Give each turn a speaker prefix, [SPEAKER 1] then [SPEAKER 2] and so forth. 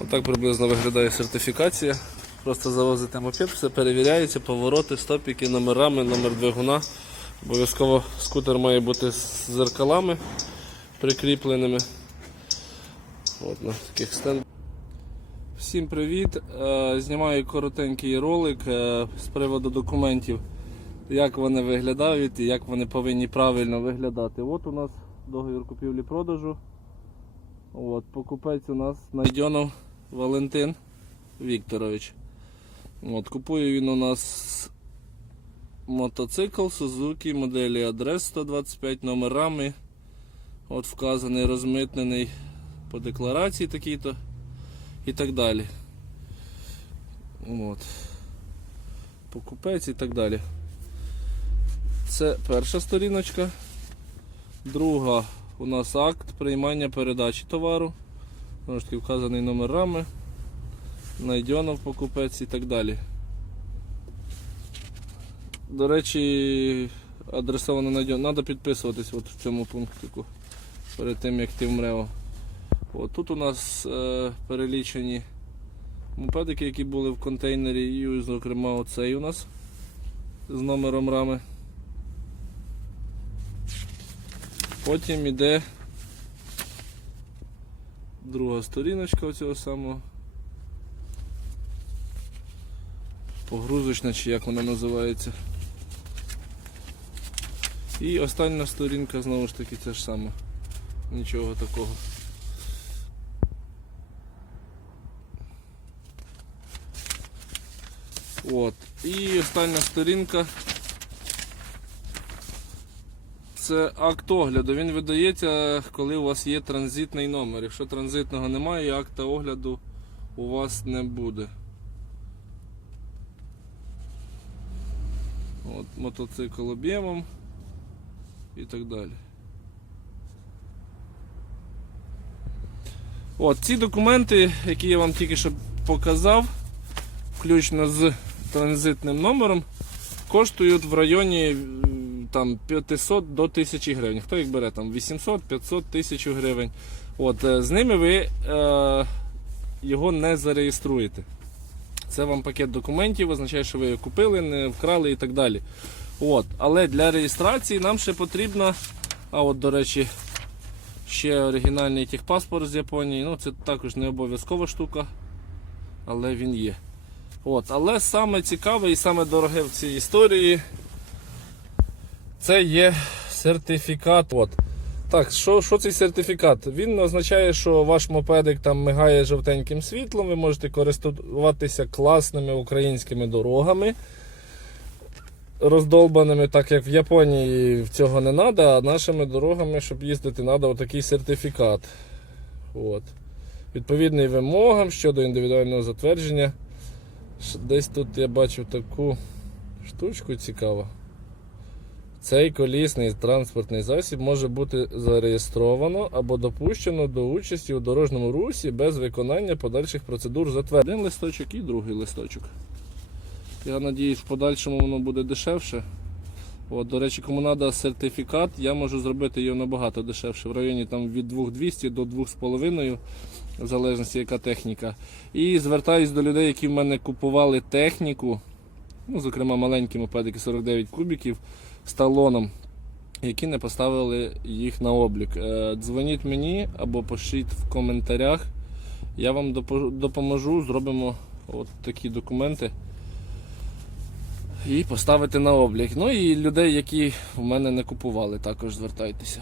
[SPEAKER 1] Отак приблизно виглядає сертифікація. Просто завозите мопед, все перевіряється, повороти, стопіки, номерами, номер двигуна. Обов'язково скутер має бути з зеркалами прикріпленими. От на таких стендах. Всім привіт! Е, Знімаю коротенький ролик е, з приводу документів, як вони виглядають і як вони повинні правильно виглядати. От у нас договір купівлі-продажу. От, покупець у нас Найдьонов Валентин Вікторович. От, купує він у нас мотоцикл Suzuki моделі Адрес 125 номерами. От вказаний, розмитнений по декларації такій-то і так далі. От. Покупець і так далі. Це перша сторіночка. Друга у нас акт приймання передачі товару. Знову ж таки вказаний номерами. Найдьонов покупець і так далі. До речі, адресовано найдьон. Треба підписуватись от в цьому пунктику перед тим як ти в МРЕО. От тут у нас е, перелічені мопедики, які були в контейнері, і зокрема оцей у нас з номером рами. Потім іде друга сторіночка оцього самого. Погрузочна чи як вона називається. І остання сторінка знову ж таки це ж саме. Нічого такого. От. І остання сторінка. Це акт огляду. Він видається, коли у вас є транзитний номер. Якщо транзитного немає, акта огляду у вас не буде. От, мотоцикл об'ємом і так далі. От, ці документи, які я вам тільки що показав, включно з транзитним номером, коштують в районі там, 500 до 1000 гривень. Хто їх бере? Там 800, 500, 1000 гривень. От, е, з ними ви е, його не зареєструєте. Це вам пакет документів, означає, що ви його купили, не вкрали і так далі. От. Але для реєстрації нам ще потрібно, а от, до речі, ще оригінальний техпаспорт з Японії. Ну, це також не обов'язкова штука, але він є. От. Але саме цікаве і саме дороге в цій історії це є сертифікат. От. Так, що, що цей сертифікат? Він означає, що ваш мопедик там мигає жовтеньким світлом, ви можете користуватися класними українськими дорогами. Роздолбаними, так як в Японії цього не треба, а нашими дорогами, щоб їздити, треба отакий сертифікат. От. Відповідний вимогам щодо індивідуального затвердження. Десь тут я бачив таку штучку цікаву. Цей колісний транспортний засіб може бути зареєстровано або допущено до участі у дорожньому русі без виконання подальших процедур затвердження. Один листочок і другий листочок. Я надіюсь, в подальшому воно буде дешевше. От, до речі, кому треба сертифікат, я можу зробити його набагато дешевше, в районі там, від 2200 до 2,5, в залежності яка техніка. І звертаюсь до людей, які в мене купували техніку, ну, зокрема маленькі мопедики 49 кубіків з талоном, які не поставили їх на облік. Е, Дзвоніть мені або пишіть в коментарях. Я вам допоможу, зробимо от такі документи і поставити на облік. Ну і людей, які в мене не купували, також звертайтеся.